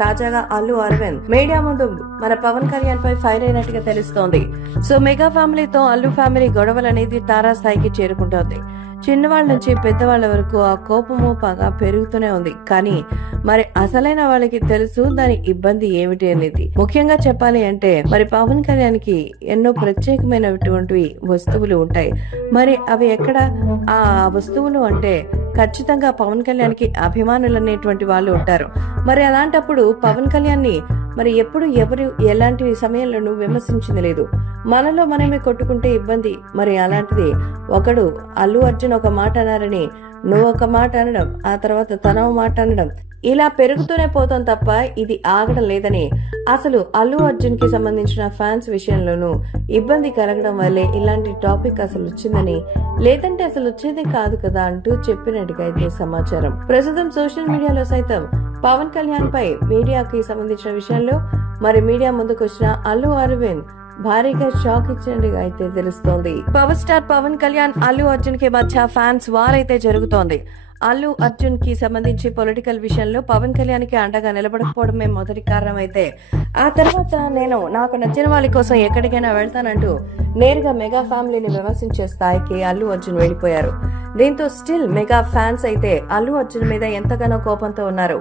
తాజాగా అల్లు అరవింద్ మీడియా ముందు మన పవన్ కళ్యాణ్ పై ఫైర్ అయినట్టుగా తెలుస్తోంది. సో మెగా ఫ్యామిలీతో అల్లు ఫ్యామిలీ గొడవలు అనేది తారాస్థాయికి చేరుకుంటోంది. చిన్నవాళ్ళ నుంచి పెద్దవాళ్ళ వరకు ఆ కోపము పగ పెరుగుతూనే ఉంది. కానీ మరి అసలైన వాళ్ళకి తెలుసు దాని ఇబ్బంది ఏమిటి అనేది. ముఖ్యంగా చెప్పాలి అంటే మరి పవన్ కళ్యాణ్కి ఎన్నో ప్రత్యేకమైనటువంటి వస్తువులు ఉంటాయి. మరి అవి ఎక్కడ? ఆ వస్తువులు అంటే ఖచ్చితంగా పవన్ కళ్యాణ్కి అభిమానులు అనేటువంటి వాళ్ళు ఉంటారు. మరి అలాంటప్పుడు పవన్ కళ్యాణ్ని మరి ఎప్పుడు ఎవరు ఎలాంటి సమయంలోనూ విమర్శించింది లేదు. మనలో మనమే కొట్టుకుంటే ఇబ్బంది. మరి అలాంటిది ఒకడు అల్లు అర్జున్ ఒక మాట అన్నారని నువ్వు ఒక మాట అనడం ఆ తర్వాత తన మాట అనడం ఇలా పెరుగుతూనే పోతాం తప్ప ఇది ఆగడం లేదని అసలు అల్లు అర్జున్కి సంబంధించిన ఫ్యాన్స్ విషయంలోనూ ఇబ్బంది కలగడం వల్లే ఇలాంటి టాపిక్ అసలు వచ్చిందని లేదంటే అసలు వచ్చేది కాదు కదా అంటూ చెప్పినట్టుగా అయితే సమాచారం. ప్రస్తుతం సోషల్ మీడియాలో సైతం పవన్ కళ్యాణ్ పై మీడియాకి సంబంధించిన విషయంలో మరి మీడియా ముందుకు వచ్చిన అల్లు అరవింద్ భారీగా షాక్ ఇచ్చినట్టుగా అయితే తెలుస్తోంది. పవర్ స్టార్ పవన్ కళ్యాణ్ అల్లు అర్జున్కి మధ్య ఫ్యాన్స్ వార్ అయితే జరుగుతోంది. అల్లు అర్జున్కి సంబంధించి పొలిటికల్ విషయంలో పవన్ కళ్యాణ్కి అండగా నిలబడకపోవడమే మొదటి కారణం అయితే ఆ తర్వాత నేను నాకు నచ్చిన వాళ్ళ కోసం ఎక్కడికైనా వెళ్తానంటూ నేరుగా మెగా ఫ్యామిలీని విమర్శించే స్థాయికి అల్లు అర్జున్ వెళ్ళిపోయారు. దీంతో స్టిల్ మెగా ఫ్యాన్స్ అయితే అల్లు అర్జున్ మీద ఎంతగానో కోపంతో ఉన్నారు.